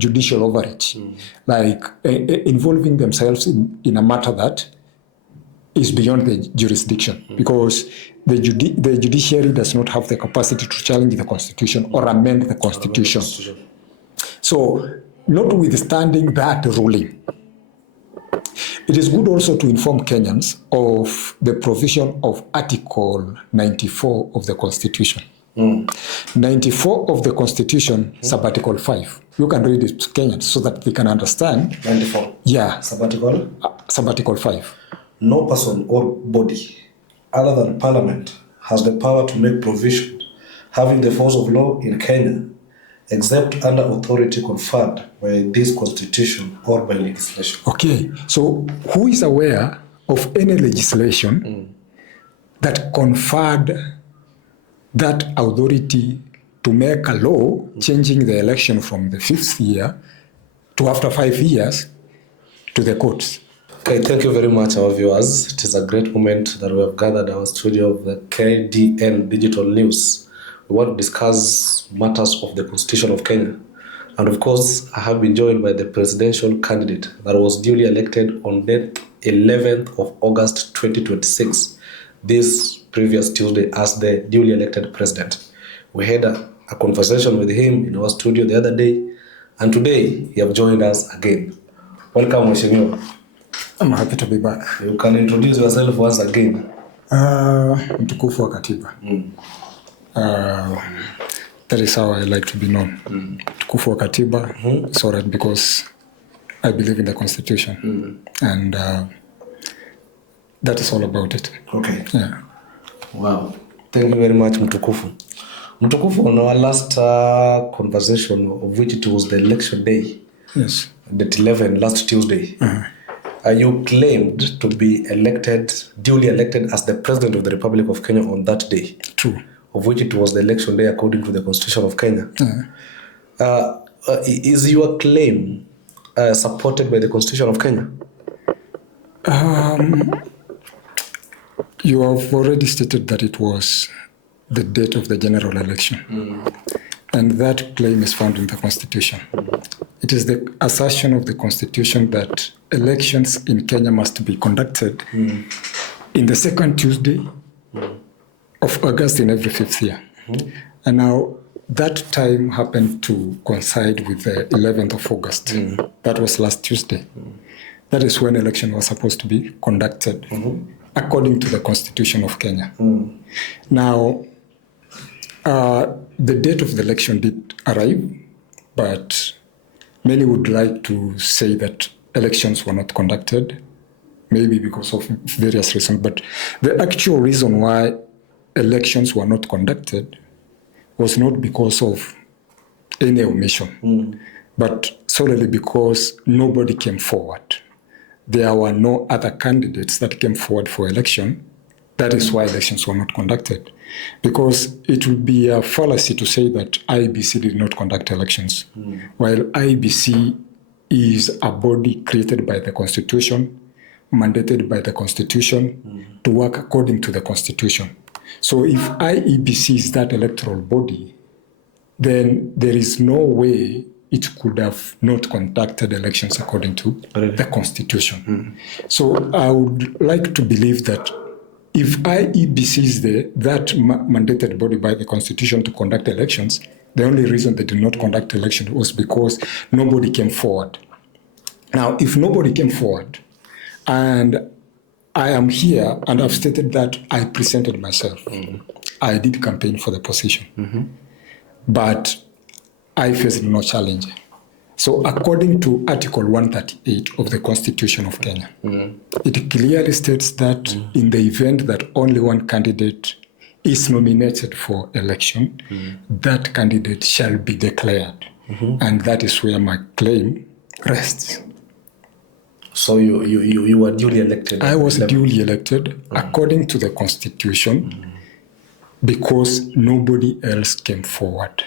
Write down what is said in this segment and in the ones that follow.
judicial overreach, like involving themselves in a matter that is beyond the jurisdiction, because the judiciary does not have the capacity to challenge the constitution or amend the constitution. So, notwithstanding that ruling, it is good also to inform Kenyans of the provision of Article 94 of the Constitution. 94 of the Constitution, Sabbatical 5. You can read it to Kenyans so that they can understand. 94? Yeah. Sabbatical 5. No person or body other than Parliament has the power to make provision having the force of law in Kenya, except under authority conferred by this Constitution or by legislation. Okay, so who is aware of any legislation that conferred that authority to make a law changing the election from the 5th year to after 5 years to the courts? Okay, thank you very much, our viewers. It is a great moment that we have gathered our studio of the KDN Digital News. We want to discuss matters of the Constitution of Kenya. And of course, I have been joined by the presidential candidate that was duly elected on the 11th of August 2026, this previous Tuesday, as the duly elected president. We had a conversation with him in our studio the other day, and today he have joined us again. Welcome, Mheshimiwa. I'm happy to be back. You can introduce yourself once again. Mtukufu wa Katiba. That is how I like to be known. Mtukufu wa Katiba. It's all right because I believe in the Constitution. And that is all about it. Okay. Yeah. Wow. Thank you very much, Mtukufu. Mtukufu, on our last conversation, of which it was the election day. Yes. That 11, last Tuesday. You claimed to be elected, duly elected as the President of the Republic of Kenya on that day. True. Of which it was the election day according to the Constitution of Kenya. Is your claim supported by the Constitution of Kenya? You have already stated that it was the date of the general election. And that claim is found in the Constitution. It is the assertion of the Constitution that elections in Kenya must be conducted in the second Tuesday of August in every 5th year. And now that time happened to coincide with the 11th of August. That was last Tuesday. That is when election was supposed to be conducted according to the Constitution of Kenya. Now, the date of the election did arrive, but many would like to say that elections were not conducted, maybe because of various reasons. But the actual reason why elections were not conducted was not because of any omission, but solely because nobody came forward. There were no other candidates that came forward for election. That is why elections were not conducted. Because it would be a fallacy to say that IEBC did not conduct elections, while IEBC is a body created by the Constitution, mandated by the Constitution to work according to the Constitution. So if IEBC is that electoral body, then there is no way it could have not conducted elections according to the Constitution. So I would like to believe that if IEBC is that mandated body by the Constitution to conduct elections, the only reason they did not conduct elections was because nobody came forward. Now, if nobody came forward, and I am here and I've stated that I presented myself, I did campaign for the position, but I faced no challenge. So according to Article 138 of the Constitution of Kenya, it clearly states that in the event that only one candidate is nominated for election, that candidate shall be declared. And that is where my claim rests. So you were duly elected? I was duly elected according to the Constitution because nobody else came forward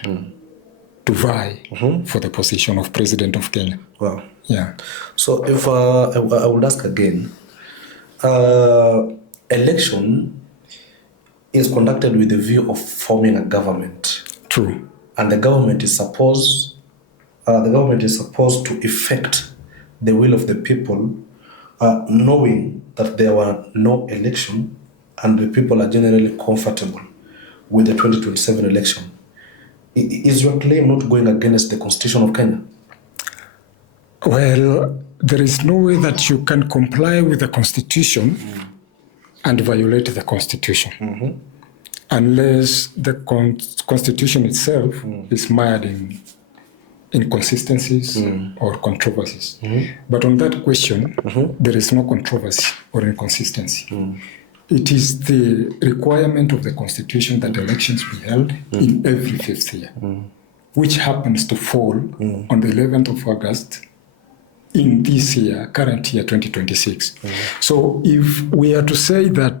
to vie for the position of President of Kenya. Wow. Yeah. So if I would ask again, election is conducted with the view of forming a government. True. And the government is supposed the government is supposed to effect the will of the people, knowing that there were no election and the people are generally comfortable with the 2027 election. Is your claim not going against the Constitution of Kenya? Well, there is no way that you can comply with the Constitution and violate the Constitution unless the Constitution itself is mired in inconsistencies or controversies. But on that question, there is no controversy or inconsistency. It is the requirement of the Constitution that elections be held in every fifth year, which happens to fall on the 11th of August in this year, current year 2026. So if we are to say that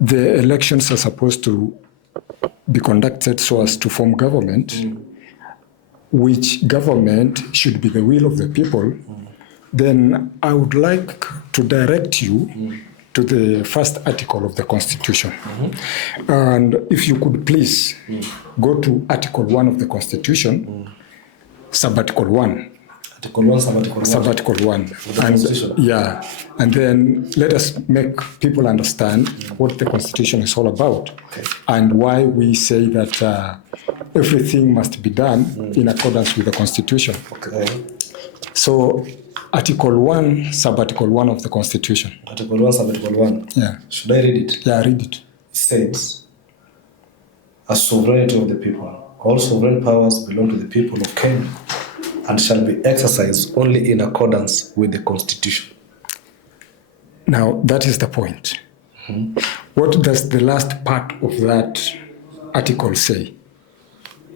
the elections are supposed to be conducted so as to form government, which government should be the will of the people, then I would like to direct you to the first article of the Constitution. And if you could please go to Article 1 of the Constitution, Sub-Article 1. Article 1, Sub-Article 1. Sub-Article 1. And then let us make people understand what the Constitution is all about, and why we say that everything must be done in accordance with the Constitution. So, Article 1, Sub-Article 1 of the Constitution. Article 1, Sub-Article 1. Yeah. Should I read it? Yeah, read it. It says, a sovereignty of the people. All sovereign powers belong to the people of Kenya and shall be exercised only in accordance with the Constitution. Now, that is the point. What does the last part of that article say?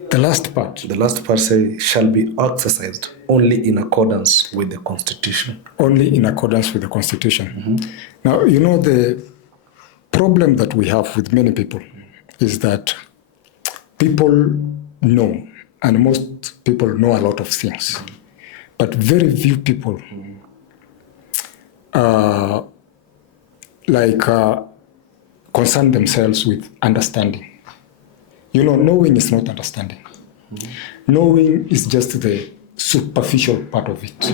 The last part. The last part says, shall be exercised only in accordance with the Constitution. Only in accordance with the Constitution. Now, you know, the problem that we have with many people is that people know, and most people know a lot of things, but very few people concern themselves with understanding. You know, knowing is not understanding. Knowing is just the superficial part of it.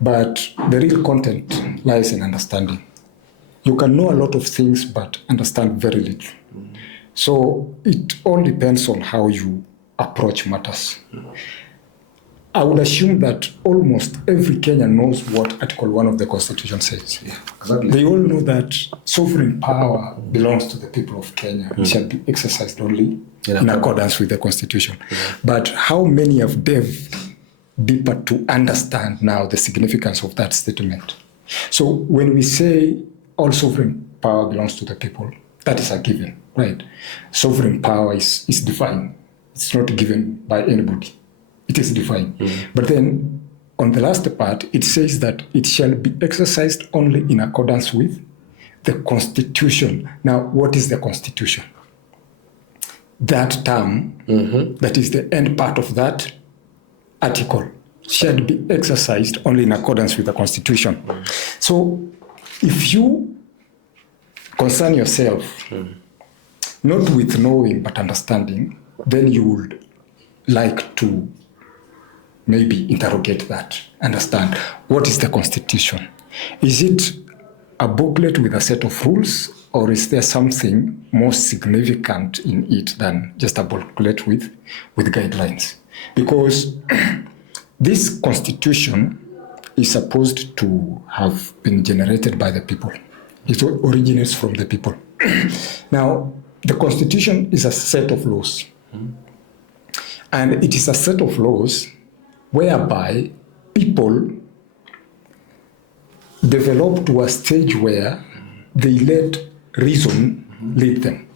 But the real content lies in understanding. You can know a lot of things, but understand very little. So it all depends on how you approach matters. I would assume that almost every Kenyan knows what Article 1 of the Constitution says. Yeah, exactly. They all know that sovereign power belongs to the people of Kenya and shall be exercised only in accordance with the Constitution. But how many have delved deeper to understand now the significance of that statement? So when we say all sovereign power belongs to the people, that is a given, right? Sovereign power is defined. It's not given by anybody. It is defined. But then on the last part, it says that it shall be exercised only in accordance with the Constitution. Now, what is the Constitution? That term, that is the end part of that article, shall be exercised only in accordance with the Constitution. So if you concern yourself not with knowing but understanding, then you would like to maybe interrogate that, understand what is the Constitution. Is it a booklet with a set of rules, or is there something more significant in it than just a booklet with guidelines? Because this Constitution is supposed to have been generated by the people. It originates from the people. Now, the Constitution is a set of laws. And it is a set of laws whereby people develop to a stage where they let reason lead them.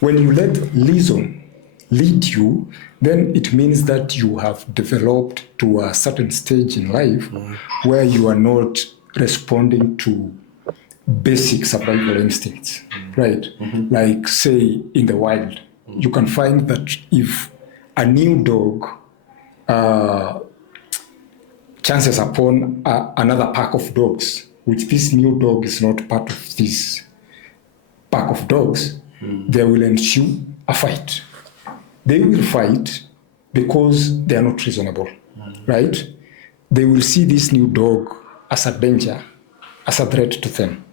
When you let reason lead you, then it means that you have developed to a certain stage in life where you are not responding to basic survival instincts, right? Like, say, in the wild, you can find that if a new dog chances upon another pack of dogs, which this new dog is not part of this pack of dogs, there will ensue a fight. They will fight because they are not reasonable, right? They will see this new dog as a danger, as a threat to them.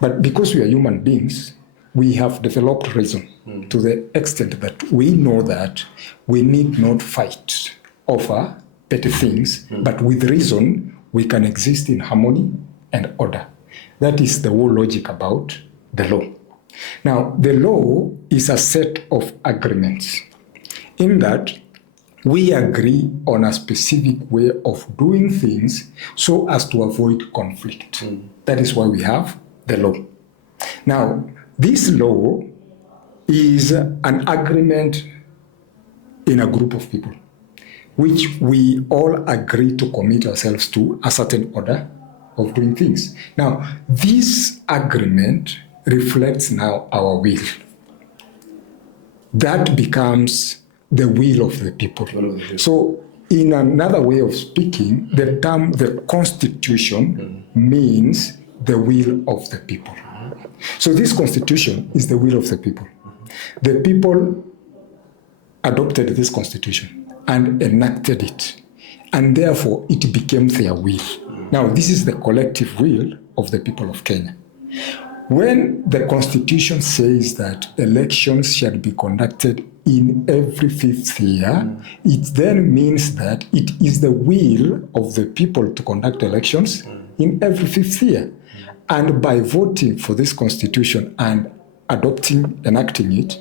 But because we are human beings, we have developed reason to the extent that we know that we need not fight over petty things, but with reason, we can exist in harmony and order. That is the whole logic about the law. Now, the law is a set of agreements in that we agree on a specific way of doing things so as to avoid conflict. That is why we have the law. Now, this law is an agreement in a group of people, which we all agree to commit ourselves to a certain order of doing things. Now, this agreement reflects now our will. That becomes the will of the people. So, in another way of speaking, the term the Constitution means the will of the people. So this Constitution is the will of the people. The people adopted this Constitution and enacted it, and therefore it became their will. Now, this is the collective will of the people of Kenya. When the Constitution says that elections shall be conducted in every 5th year, it then means that it is the will of the people to conduct elections in every 5th year. And by voting for this Constitution and enacting it,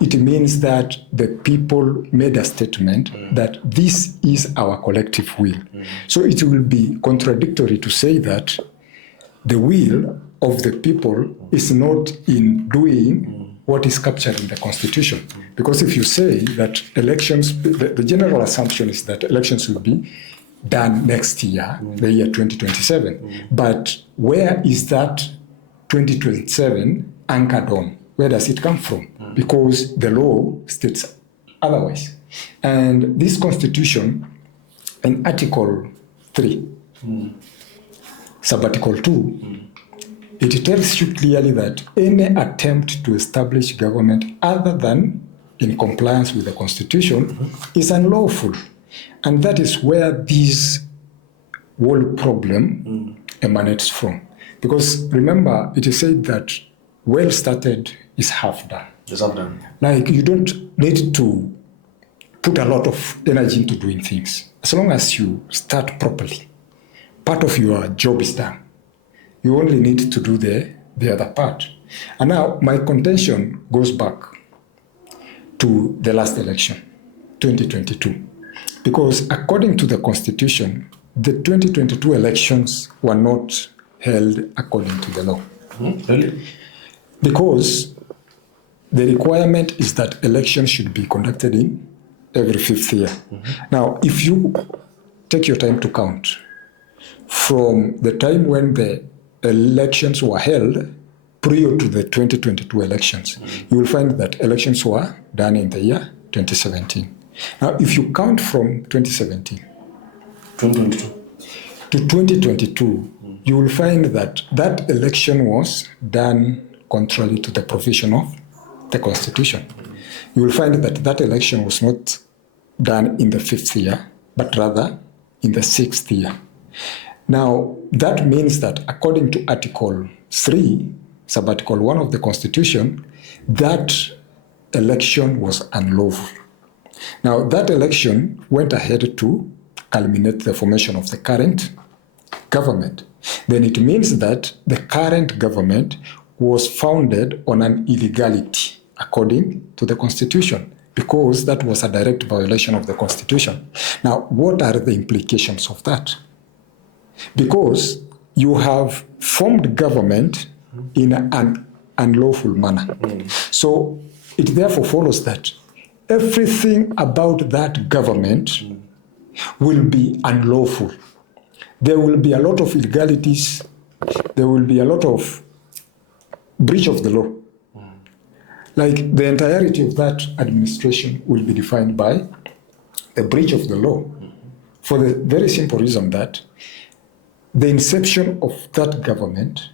it means that the people made a statement that this is our collective will. So it will be contradictory to say that the will of the people is not in doing what is captured in the Constitution. Because if you say that elections, the general assumption is that elections will be done next year, the year 2027. But where is that 2027 anchored on? Where does it come from? Because the law states otherwise. And this Constitution, in Article 3, Sub-Article 2, it tells you clearly that any attempt to establish government other than in compliance with the Constitution is unlawful. And that is where this whole problem emanates from. Because remember, it is said that well started is half done. It's half done. Like, you don't need to put a lot of energy into doing things. As long as you start properly, part of your job is done. You only need to do the other part. And now my contention goes back to the last election, 2022. Because according to the Constitution, the 2022 elections were not held according to the law. Really? Because the requirement is that elections should be conducted in every 5th year. Now, if you take your time to count, from the time when the elections were held prior to the 2022 elections, you will find that elections were done in the year 2017. Now, if you count from 2017 to 2022, you will find that that election was done contrary to the provision of the Constitution. You will find that that election was not done in the 5th year, but rather in the 6th year. Now, that means that according to Article 3, Sub-Article 1 of the Constitution, that election was unlawful. Now, that election went ahead to culminate the formation of the current government. Then it means that the current government was founded on an illegality according to the Constitution, because that was a direct violation of the Constitution. Now, what are the implications of that? Because you have formed government in an unlawful manner. So it therefore follows that everything about that government will be unlawful. There will be a lot of illegalities. There will be a lot of breach of the law. Like, the entirety of that administration will be defined by the breach of the law, for the very simple reason that the inception of that government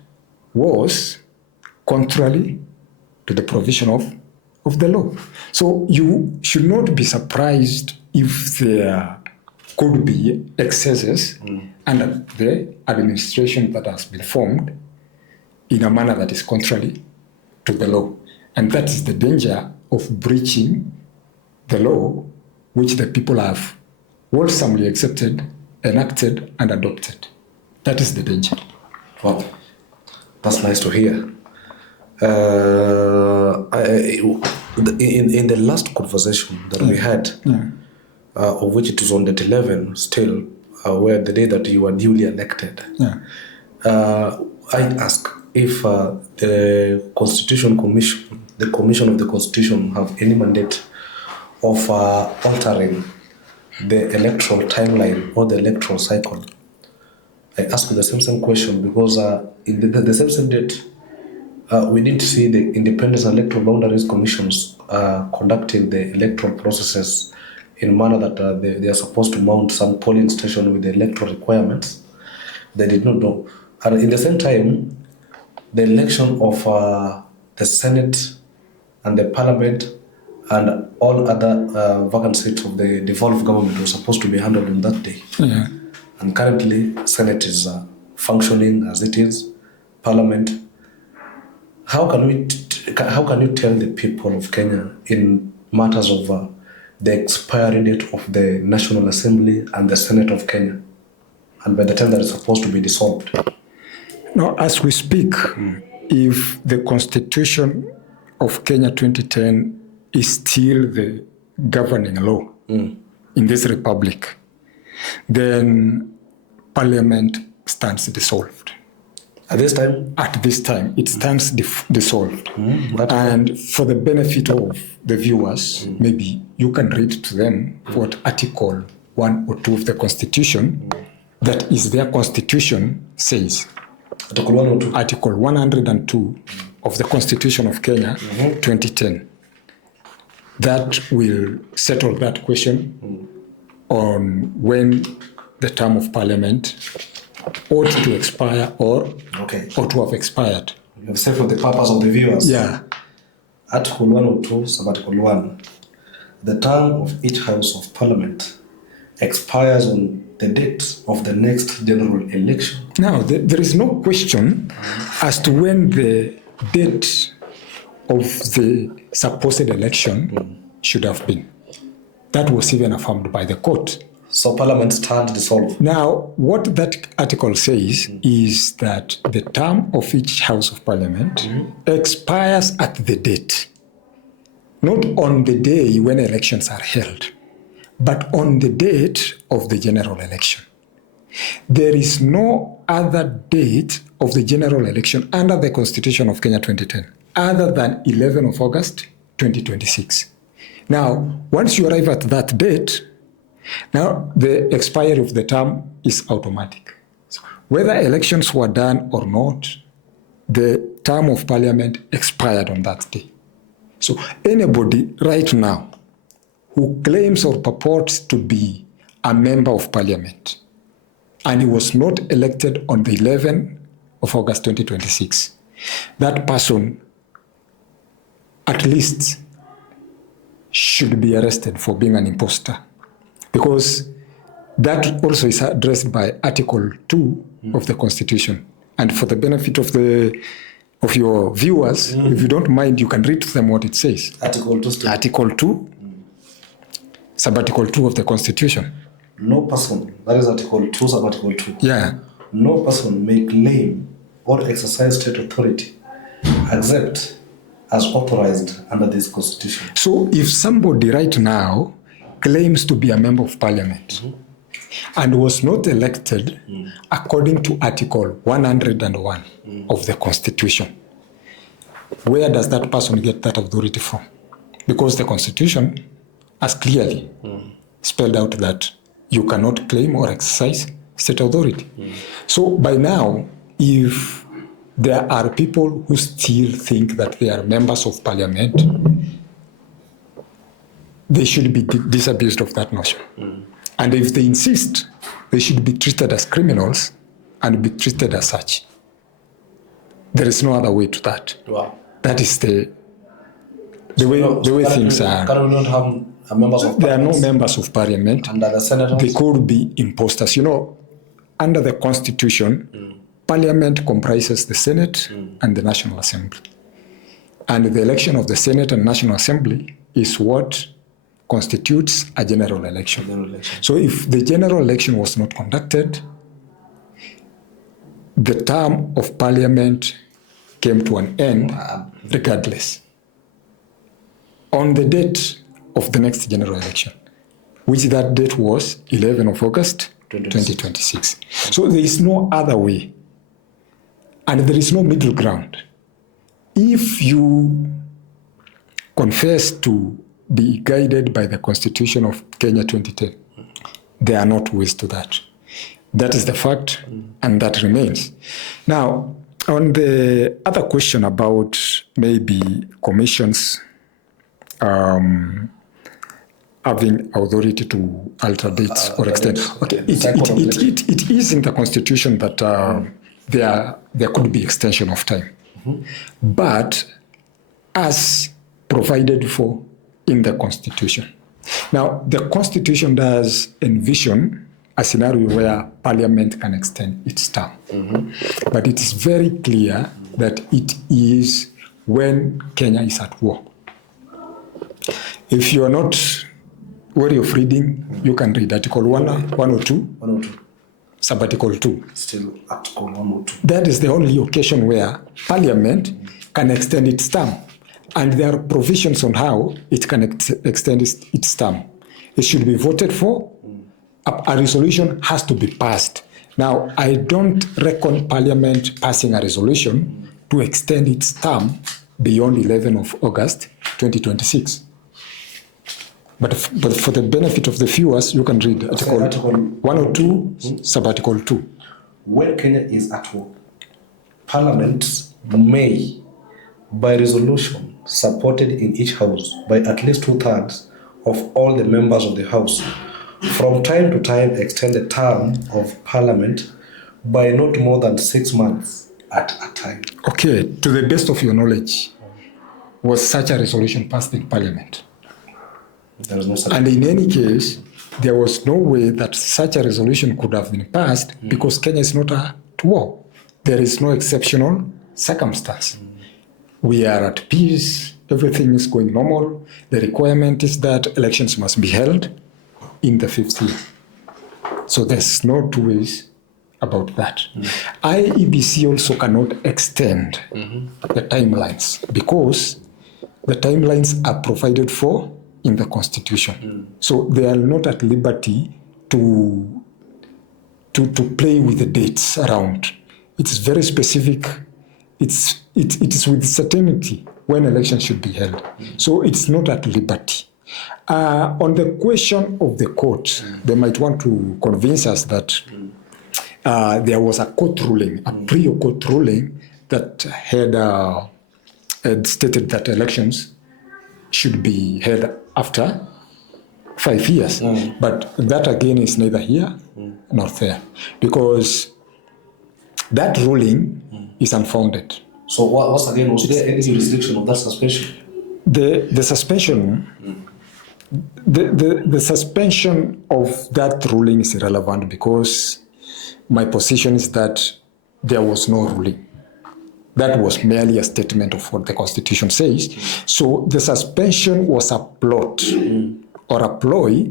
was contrary to the provision of the law. So you should not be surprised if there could be excesses under the administration that has been formed in a manner that is contrary to the law. And that is the danger of breaching the law which the people have wholesomely accepted, enacted, and adopted. That is the danger. Wow, that's nice to hear. In the last conversation that we had, of which it is on date 11 still, where the day that you were duly elected, I asked if the Constitution Commission, the Commission of the Constitution, have any mandate of altering the electoral timeline or the electoral cycle. I asked the same question because in the same date, we didn't see the Independent Electoral Boundaries Commissions conducting the electoral processes in a manner that they are supposed to mount some polling station with the electoral requirements. They did not know. And in the same time, the election of the Senate and the Parliament and all other vacant seats of the devolved government were supposed to be handled on that day. Yeah. And currently, Senate is functioning as it is. Parliament. How can you tell the people of Kenya in matters of the expiry date of the National Assembly and the Senate of Kenya, and by the time that is supposed to be dissolved? Now, as we speak, if the Constitution of Kenya 2010 is still the governing law in this republic, then Parliament stands dissolved. At this time? At this time, it stands dissolved. And for the benefit of the viewers, maybe you can read to them what Article 1 or 2 of the Constitution, that is their Constitution, says. Article 1 or 2? Article 102 of the Constitution of Kenya 2010. That will settle that question on when the term of Parliament ought to expire or to have expired. You have said for the purpose of the viewers. Yeah. Article 102, sub-article 1. The term of each House of Parliament expires on the date of the next general election. Now, there is no question as to when the date of the supposed election should have been. That was even affirmed by the court. So Parliament stands dissolved. Now, what that article says is that the term of each House of Parliament expires at the date, not on the day when elections are held, but on the date of the general election. There is no other date of the general election under the Constitution of Kenya 2010 other than 11 of August 2026. Now, once you arrive at that date, now the expiry of the term is automatic. Whether elections were done or not, the term of Parliament expired on that day. So anybody right now who claims or purports to be a member of Parliament and he was not elected on the 11th of August 2026, that person at least should be arrested for being an imposter, because that also is addressed by Article 2 of the Constitution. And for the benefit of your viewers, if you don't mind, you can read to them what it says. Article 2. Article 2, sub-article 2 of the Constitution. No person, that is Article 2, sub-article 2. Yeah. No person may claim or exercise state authority except as authorized under this Constitution. So if somebody right now claims to be a member of Parliament and was not elected according to Article 101 of the Constitution, where does that person get that authority from? Because the Constitution has clearly spelled out that you cannot claim or exercise state authority. So by now, if there are people who still think that they are members of Parliament, they should be disabused of that notion. And if they insist, they should be treated as criminals and be treated as such. There is no other way to that. Wow. That is the The way things are. Can we not have members of There are parliament? no members of parliament. Under the senators? They could be imposters. Under the constitution, parliament comprises the Senate and the National Assembly. And the election of the Senate and National Assembly is what constitutes a general election. So if the general election was not conducted, the term of parliament came to an end regardless on the date of the next general election, which that date was 11 of August 2026. So there is no other way, and there is no middle ground. If you confess to be guided by the Constitution of Kenya 2010, there are not ways to that. That is the fact, and that remains. Now, on the other question about maybe commissions having authority to alter dates or extend. Okay, it is in the Constitution that there could be extension of time, but as provided for in the Constitution. Now, the Constitution does envision a scenario where Parliament can extend its term, but it is very clear that it is when Kenya is at war. If you are not wary of reading, you can read Article 102, Sub-Article 2. Still Article 102. That is the only occasion where Parliament can extend its term. And there are provisions on how it can extend its term. It should be voted for. A resolution has to be passed. Now, I don't reckon Parliament passing a resolution to extend its term beyond 11 of August 2026. But for the benefit of the viewers, you can read Article 102, Sub-Article 2. When Kenya is at war, Parliament may, by resolution supported in each house by at least 2/3 of all the members of the house, from time to time extend the term of Parliament by not more than 6 months at a time. Okay, to the best of your knowledge, was such a resolution passed in Parliament? There was no such. And in any case, there was no way that such a resolution could have been passed because Kenya is not at war. There is no exceptional circumstance. We are at peace, everything is going normal. The requirement is that elections must be held in the 5th year. So there's no two ways about that. IEBC also cannot extend the timelines because the timelines are provided for in the Constitution. So they are not at liberty to play with the dates around. It's very specific. It is with certainty when elections should be held. So it's not at liberty. On the question of the court, they might want to convince us that there was a court ruling, a prior court ruling that had stated that elections should be held after 5 years. But that again is neither here nor there because that ruling is unfounded. So was there any jurisdiction of that suspension? The suspension, the suspension of that ruling is irrelevant because my position is that there was no ruling. That was merely a statement of what the Constitution says. So the suspension was a plot or a ploy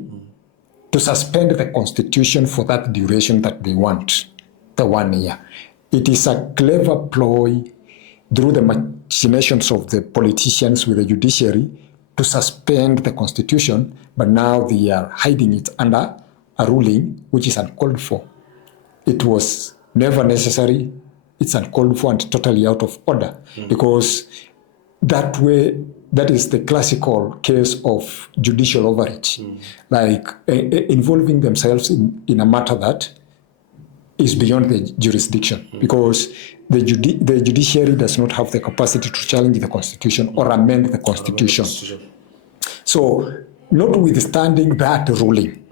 to suspend the Constitution for that duration that they want, the 1 year. It is a clever ploy through the machinations of the politicians with the judiciary to suspend the Constitution, but now they are hiding it under a ruling which is uncalled for. It was never necessary. It's uncalled for and totally out of order because that is the classical case of judicial overreach, like involving themselves in a matter that is beyond the jurisdiction because the judiciary does not have the capacity to challenge the Constitution or amend the Constitution. So, notwithstanding that ruling,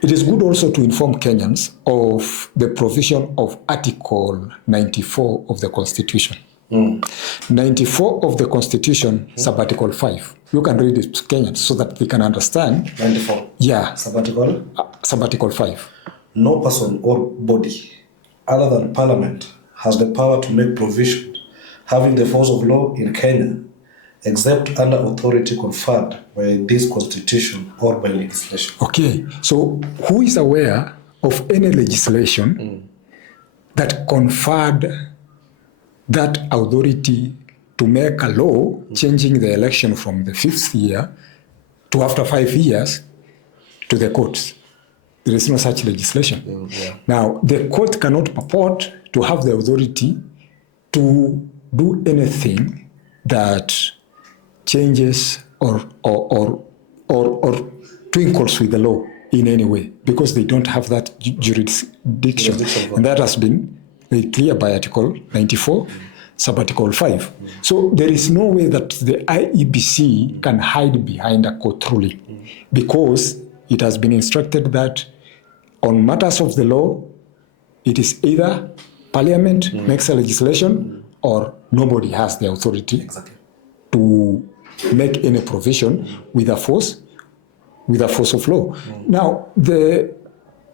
it is good also to inform Kenyans of the provision of Article 94 of the Constitution. 94 of the Constitution, Sabbatical 5. You can read it to Kenyans so that they can understand. 94. Yeah. Sabbatical 5. No person or body other than Parliament has the power to make provision having the force of law in Kenya, except under authority conferred by this Constitution or by legislation. Okay, so who is aware of any legislation that conferred that authority to make a law changing the election from the 5th year to after 5 years to the courts? There is no such legislation. Yeah. Now, the court cannot purport to have the authority to do anything that changes or twinkles with the law in any way, because they don't have that jurisdiction. And that has been made clear by Article 94, Sabbatical 5. So there is no way that the IEBC can hide behind a court ruling, because it has been instructed that on matters of the law, it is either Parliament makes a legislation or nobody has the authority to make any provision with a force of law. Now, the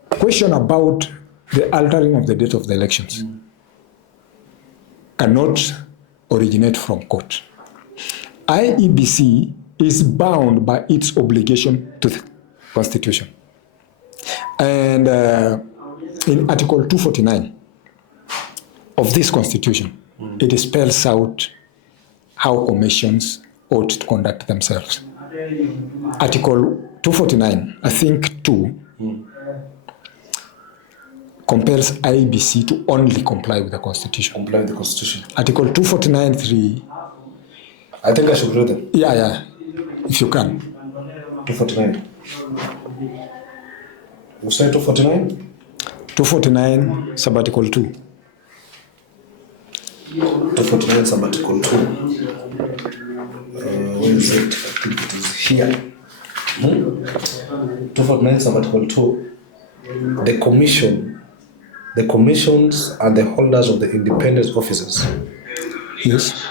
question about the altering of the date of the elections cannot originate from court. IEBC is bound by its obligation to the Constitution. And in Article 249 of this Constitution, it spells out how commissions ought to conduct themselves. Article 249, I think 2, compels IEBC to only comply with the Constitution. Comply with the Constitution. Article 249.3. I think I should read them. Yeah, if you can. 249. You say 249? 249, Sabbatical 2. 249, Sabbatical 2. Where is it? I think it is here. 249, Sabbatical 2. The commissions and the holders of the independent offices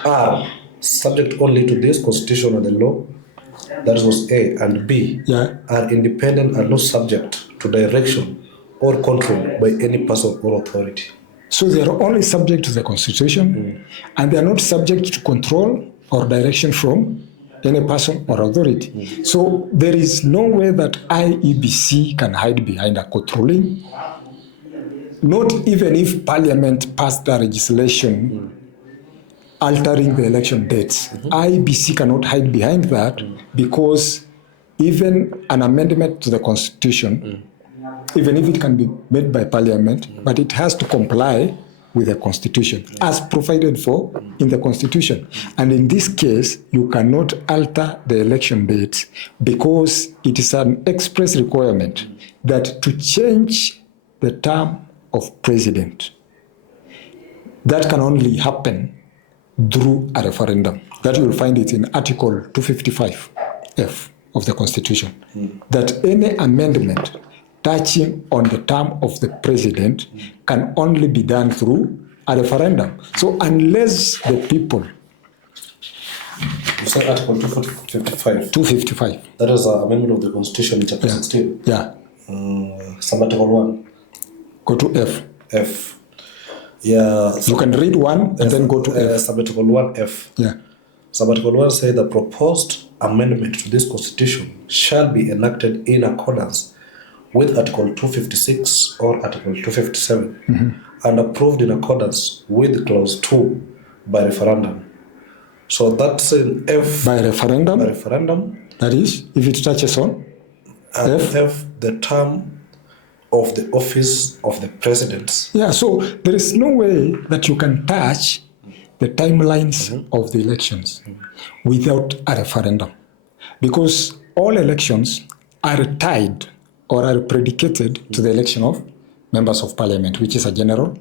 are subject only to this Constitution and the law. That was A. And B. Are independent and not subject to direction or control by any person or authority. So they are only subject to the Constitution, and they are not subject to control or direction from any person or authority. So there is no way that IEBC can hide behind a court ruling, not even if Parliament passed the legislation altering the election dates. IEBC cannot hide behind that, because even an amendment to the Constitution, even if it can be made by Parliament, but it has to comply with the Constitution as provided for in the Constitution. And in this case, you cannot alter the election dates, because it is an express requirement that to change the term of president, that can only happen through a referendum. That you will find it in Article 255F of the Constitution, that any amendment touching on the term of the president can only be done through a referendum. So unless the people... You said Article 255? 255. That is an amendment of the Constitution in Chapter 16? Yeah. Sabbatical 1. Go to F. F. Yeah. You can read 1 and then go to F. Sabbatical 1F. Yeah. Sabbatical 1 says the proposed amendment to this Constitution shall be enacted in accordance with Article 256 or Article 257 and approved in accordance with Clause 2 by referendum. So that's in F. By referendum? By referendum. That is, if it touches on F, the term of the office of the president. Yeah, so there is no way that you can touch the timelines of the elections without a referendum, because all elections are tied or are predicated to the election of members of Parliament, which is a general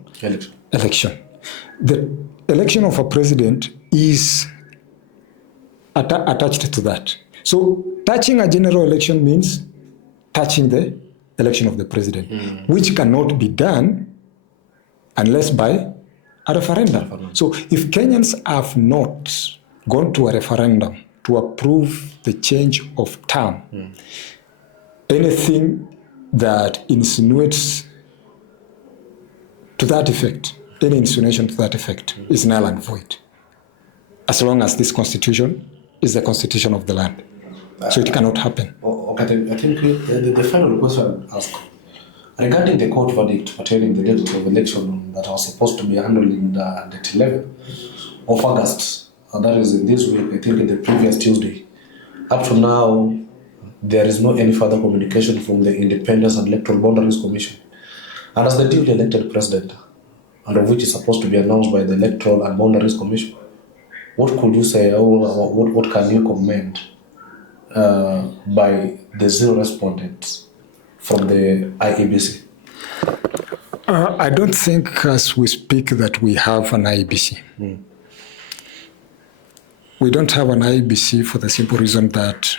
election. The election of a president is attached to that. So touching a general election means touching the election of the president, which cannot be done unless by A referendum. So if Kenyans have not gone to a referendum to approve the change of term, anything that insinuates to that effect, any insinuation to that effect is null and void, as long as this constitution is the constitution of the land. So it cannot happen. Okay, I think the final question I ask regarding the court verdict pertaining the date of election that was supposed to be handled in the date 11 of August, and that is in this week, I think in the previous Tuesday. Up to now, there is no any further communication from the Independence and Electoral Boundaries Commission. And as the duly elected president, and of which is supposed to be announced by the Electoral and Boundaries Commission, what could you say, or what can you comment by the 0 respondents from the IEBC? I don't think as we speak that we have an IEBC. We don't have an IEBC for the simple reason that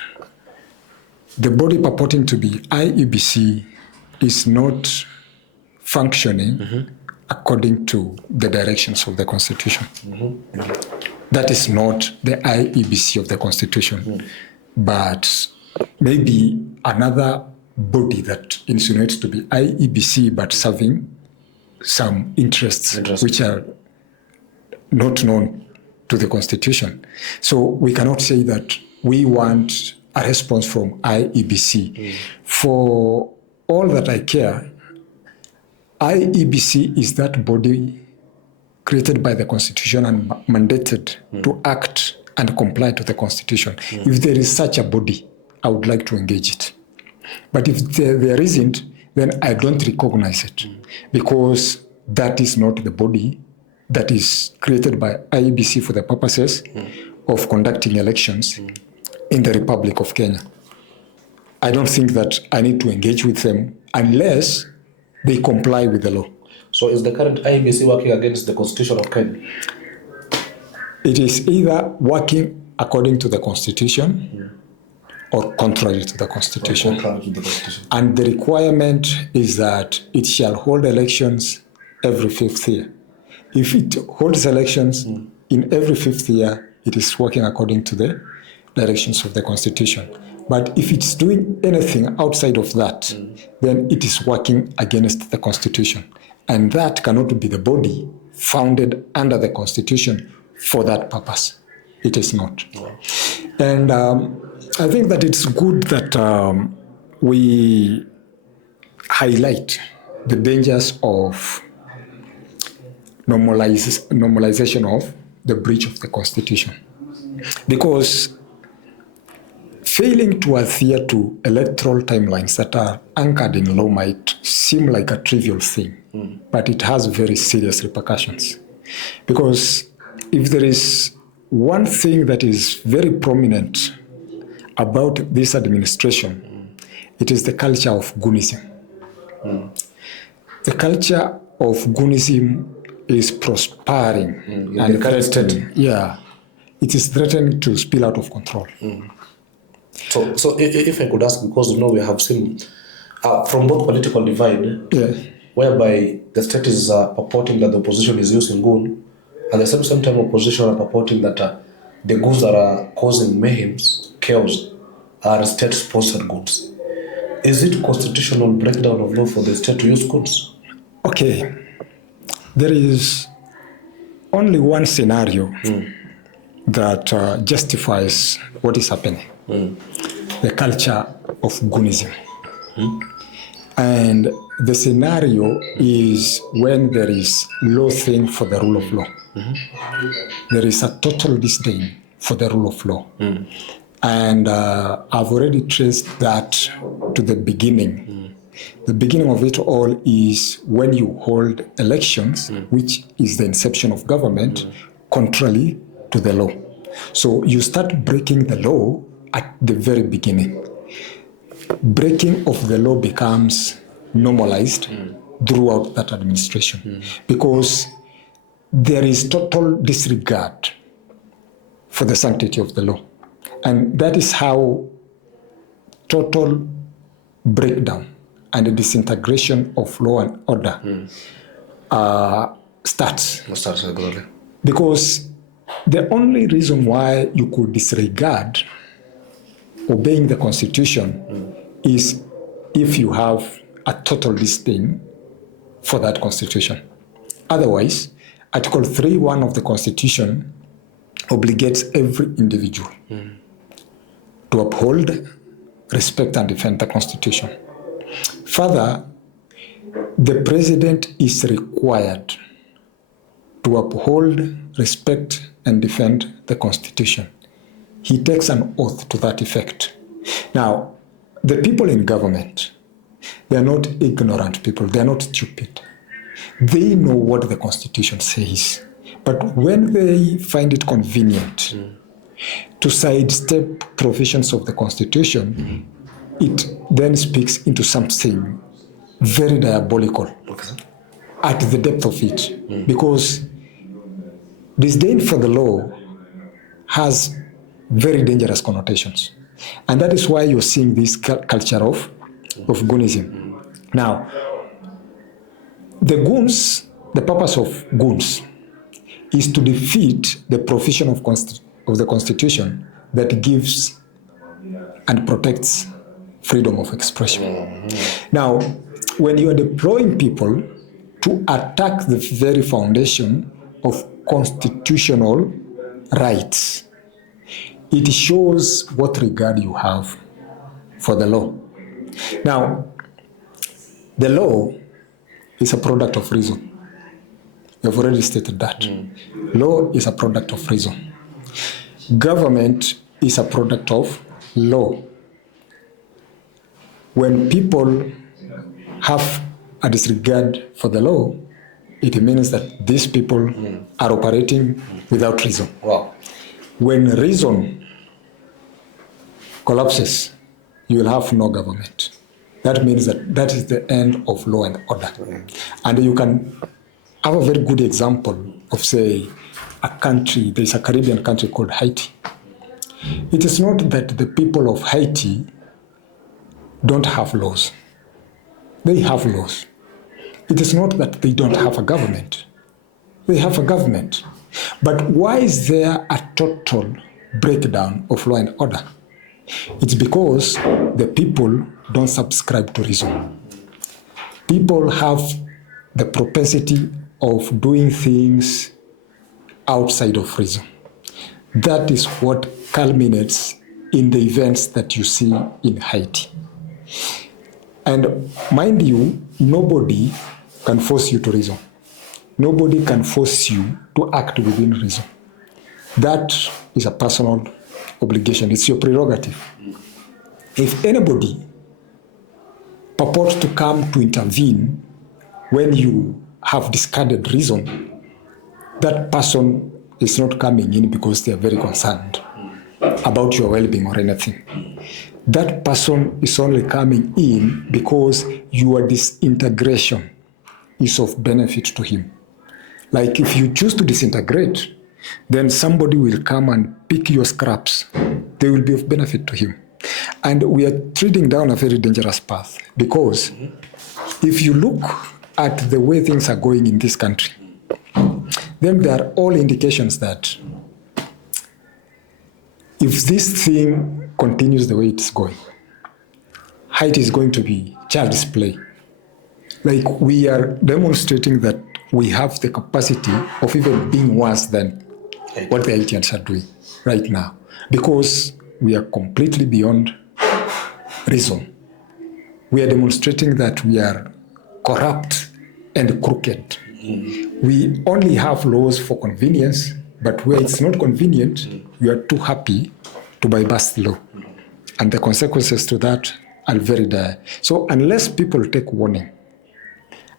the body purporting to be IEBC is not functioning according to the directions of the Constitution. That is not the IEBC of the Constitution, but maybe another body that insinuates to be IEBC but serving some interests which are not known to the Constitution. So we cannot say that we want a response from IEBC. For all that I care, IEBC is that body created by the Constitution and mandated to act and comply to the Constitution. If there is such a body, I would like to engage it. But if there isn't, then I don't recognize it, because that is not the body that is created by IEBC for the purposes of conducting elections in the Republic of Kenya. I don't think that I need to engage with them unless they comply with the law. So is the current IEBC working against the Constitution of Kenya? It is either working according to the Constitution or contrary to the Constitution. And the requirement is that it shall hold elections every 5th year. If it holds elections in every 5th year, it is working according to the directions of the Constitution. But if it's doing anything outside of that, then it is working against the Constitution. And that cannot be the body founded under the Constitution for that purpose. It is not. Wow. And I think that it's good that we highlight the dangers of normalization of the breach of the Constitution. Because failing to adhere to electoral timelines that are anchored in law might seem like a trivial thing, but it has very serious repercussions. Because if there is one thing that is very prominent about this administration, it is the culture of goonism. The culture of goonism is prospering and threatening. Yeah, it is threatening to spill out of control. So if I could ask, because we have seen from both political divide, whereby the state is purporting that the opposition is using goon, at the same time opposition are purporting that the goons that are causing mayhem, chaos, are state-sponsored goons. Is it constitutional breakdown of law for the state to use goons? Okay, there is only one scenario that justifies what is happening. The culture of goonism. And the scenario is when there is loathing for the rule of law. There is a total disdain for the rule of law. And I've already traced that to the beginning. The beginning of it all is when you hold elections, which is the inception of government, contrary to the law. So you start breaking the law at the very beginning. Breaking of the law becomes normalized throughout that administration because there is total disregard for the sanctity of the law. And that is how total breakdown and the disintegration of law and order starts. Exactly. Because the only reason why you could disregard obeying the Constitution is if you have a total disdain for that Constitution. Otherwise, Article 3(1) of the Constitution obligates every individual to uphold, respect, and defend the Constitution. Further, the President is required to uphold, respect, and defend the Constitution. He takes an oath to that effect. Now, the people in government, they are not ignorant people, they are not stupid. They know what the Constitution says. But when they find it convenient to sidestep provisions of the Constitution, it then speaks into something very diabolical at the depth of it. Because disdain for the law has very dangerous connotations. And that is why you're seeing this culture of goonism. Now, the goons, the purpose of goons is to defeat the provision of the Constitution that gives and protects freedom of expression. Now, when you are deploying people to attack the very foundation of constitutional rights, it shows what regard you have for the law. Now, the law is a product of reason. You've already stated that. Law is a product of reason. Government is a product of law. When people have a disregard for the law, it means that these people are operating without reason. Wow. When reason collapses, you will have no government. That means that is the end of law and order. And you can have a very good example of, say, a country. There's a Caribbean country called Haiti. It is not that the people of Haiti don't have laws. They have laws. It is not that they don't have a government. They have a government. But why is there a total breakdown of law and order? It's because the people don't subscribe to reason. People have the propensity of doing things outside of reason. That is what culminates in the events that you see in Haiti. And mind you, nobody can force you to reason. Nobody can force you to act within reason. That is a personal obligation. It's your prerogative. If anybody purports to come to intervene when you have discarded reason, that person is not coming in because they are very concerned about your well-being or anything. That person is only coming in because your disintegration is of benefit to him. Like if you choose to disintegrate, then somebody will come and pick your scraps. They will be of benefit to him. And we are treading down a very dangerous path, because if you look at the way things are going in this country, then there are all indications that if this thing continues the way it's going, Haiti is going to be child's play. Like we are demonstrating that we have the capacity of even being worse than what the Haitians are doing right now, because we are completely beyond reason. We are demonstrating that we are corrupt and crooked. We only have laws for convenience, but where it's not convenient, we are too happy to bypass the law. And the consequences to that are very dire. So unless people take warning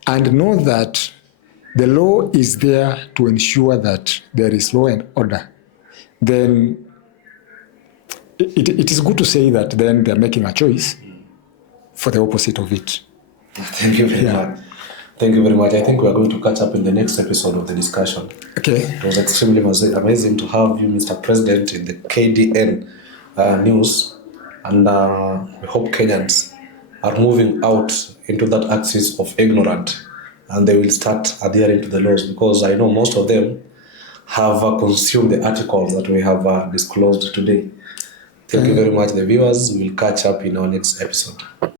and know that the law is there to ensure that there is law and order, then it is good to say that then they're making a choice for the opposite of it. Thank you very much. Thank you very much. I think we are going to catch up in the next episode of the discussion. Okay. It was extremely amazing to have you, Mr. President, in the KDN news. And we hope Kenyans are moving out into that axis of ignorant and they will start adhering to the laws, because I know most of them have consumed the articles that we have disclosed today. Thank you very much, the viewers. We'll catch up in our next episode.